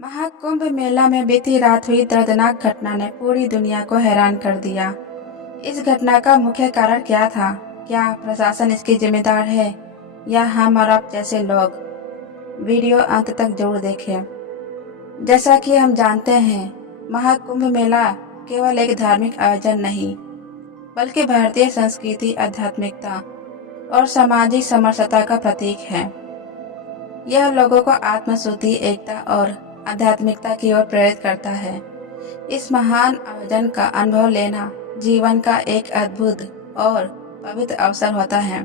महाकुंभ मेला में बीती रात हुई दर्दनाक घटना ने पूरी दुनिया को हैरान कर दिया। इस घटना का मुख्य कारण क्या था? क्या प्रशासन इसकी जिम्मेदार है या हम और आप जैसे लोग? वीडियो अंत तक जरूर देखें। जैसा कि हम जानते हैं, महाकुंभ मेला केवल एक धार्मिक आयोजन नहीं, बल्कि भारतीय संस्कृति, आध्यात्मिकता और सामाजिक समरसता का प्रतीक है। यह लोगों को आत्मशुद्धि, एकता और आध्यात्मिकता की ओर प्रेरित करता है। इस महान आयोजन का अनुभव लेना जीवन का एक अद्भुत और पवित्र अवसर होता है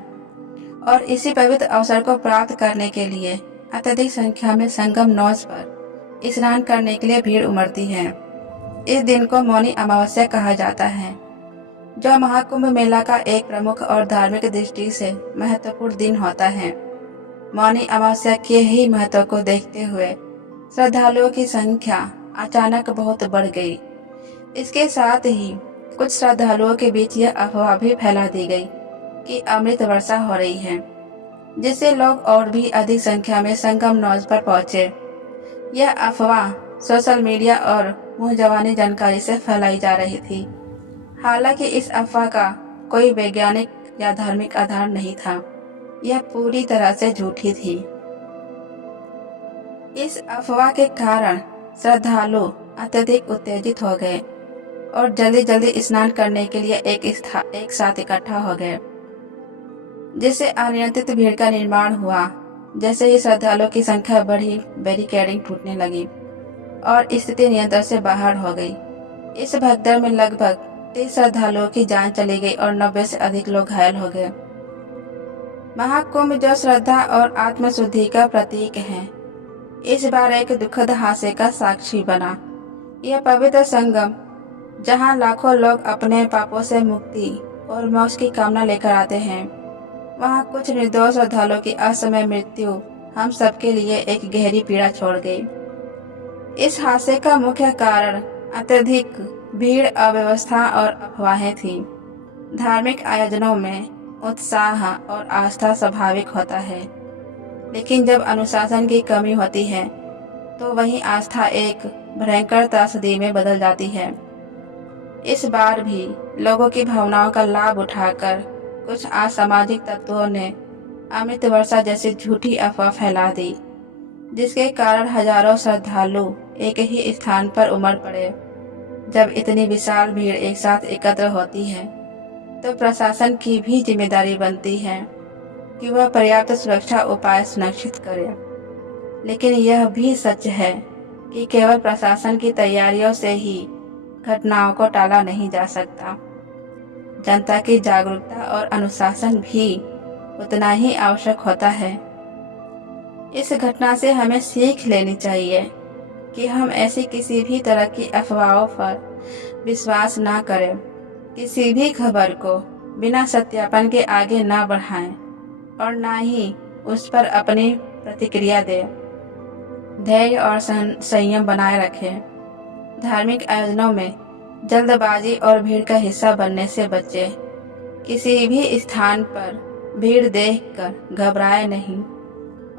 और इसी पवित्र अवसर को प्राप्त करने के लिए अत्यधिक संख्या में संगम नौज पर स्नान करने के लिए भीड़ उमड़ती है। इस दिन को मौनी अमावस्या कहा जाता है, जो महाकुंभ मेला का एक प्रमुख और धार्मिक दृष्टि से महत्वपूर्ण दिन होता है। मौनी अमावस्या के ही महत्व को देखते हुए श्रद्धालुओं की संख्या अचानक बहुत बढ़ गई। इसके साथ ही कुछ श्रद्धालुओं के बीच यह अफवाह भी फैला दी गई कि अमृत वर्षा हो रही है, जिससे लोग और भी अधिक संख्या में संगम नौज पर पहुंचे। यह अफवाह सोशल मीडिया और मुंह जबानी जानकारी से फैलाई जा रही थी। हालांकि इस अफवाह का कोई वैज्ञानिक या धार्मिक आधार नहीं था। यह पूरी तरह से झूठी थी। इस अफवाह के कारण श्रद्धालु अत्यधिक उत्तेजित हो गए और जल्दी जल्दी स्नान करने के लिए एक साथ इकट्ठा हो गए, जिससे अनियंत्रित भीड़ का निर्माण हुआ। जैसे ही श्रद्धालुओं की संख्या बढ़ी, बैरिकेडिंग टूटने लगी और स्थिति नियंत्रण से बाहर हो गई। इस भगदड़ में लगभग 30 श्रद्धालुओं की जान चली गई और 90 से अधिक लोग घायल हो गए। महाकुंभ, जो श्रद्धा और आत्मशुद्धि का प्रतीक है, इस बार एक दुखद हादसे का साक्षी बना। यह पवित्र संगम, जहां लाखों लोग अपने पापों से मुक्ति और मोक्ष की कामना लेकर आते हैं, वहां कुछ निर्दोष श्रद्धालुओं की असमय मृत्यु हम सबके लिए एक गहरी पीड़ा छोड़ गई। इस हादसे का मुख्य कारण अत्यधिक भीड़, अव्यवस्था और अफवाहें थी। धार्मिक आयोजनों में उत्साह और आस्था स्वाभाविक होता है, लेकिन जब अनुशासन की कमी होती है तो वही आस्था एक भयंकर त्रासदी में बदल जाती है। इस बार भी लोगों की भावनाओं का लाभ उठाकर कुछ असामाजिक तत्वों ने अमृत वर्षा जैसी झूठी अफवाह फैला दी, जिसके कारण हजारों श्रद्धालु एक ही स्थान पर उमड़ पड़े। जब इतनी विशाल भीड़ एक साथ एकत्र होती है तो प्रशासन की भी जिम्मेदारी बनती है कि वह पर्याप्त सुरक्षा उपाय सुनिश्चित करे। लेकिन यह भी सच है कि केवल प्रशासन की तैयारियों से ही घटनाओं को टाला नहीं जा सकता। जनता की जागरूकता और अनुशासन भी उतना ही आवश्यक होता है। इस घटना से हमें सीख लेनी चाहिए कि हम ऐसी किसी भी तरह की अफवाहों पर विश्वास ना करें। किसी भी खबर को बिना सत्यापन के आगे ना बढ़ाएं और ना ही उस पर अपनी प्रतिक्रिया दें। धैर्य और संयम बनाए रखें। धार्मिक आयोजनों में जल्दबाजी और भीड़ का हिस्सा बनने से बचें। किसी भी स्थान पर भीड़ देखकर घबराए नहीं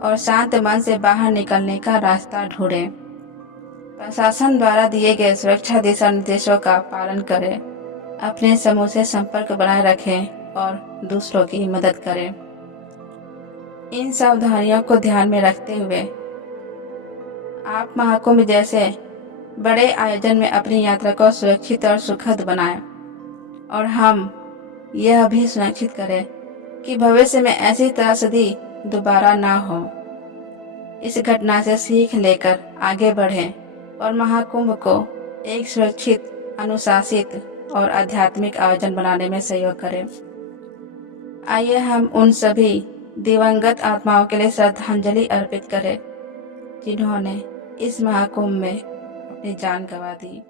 और शांत मन से बाहर निकलने का रास्ता ढूंढें। प्रशासन द्वारा दिए गए सुरक्षा दिशा निर्देशों का पालन करें। अपने समूह से संपर्क बनाए रखें और दूसरों की मदद करें। इन सावधानियों को ध्यान में रखते हुए आप महाकुंभ जैसे बड़े आयोजन में अपनी यात्रा को सुरक्षित और सुखद बनाएं और हम यह भी सुनिश्चित करें कि भविष्य में ऐसी त्रासदी दोबारा ना हो। इस घटना से सीख लेकर आगे बढ़ें और महाकुंभ को एक सुरक्षित, अनुशासित और आध्यात्मिक आयोजन बनाने में सहयोग करें। आइए हम उन सभी दिवंगत आत्माओं के लिए श्रद्धांजलि अर्पित करें जिन्होंने इस महाकुंभ में अपनी जान गंवा दी।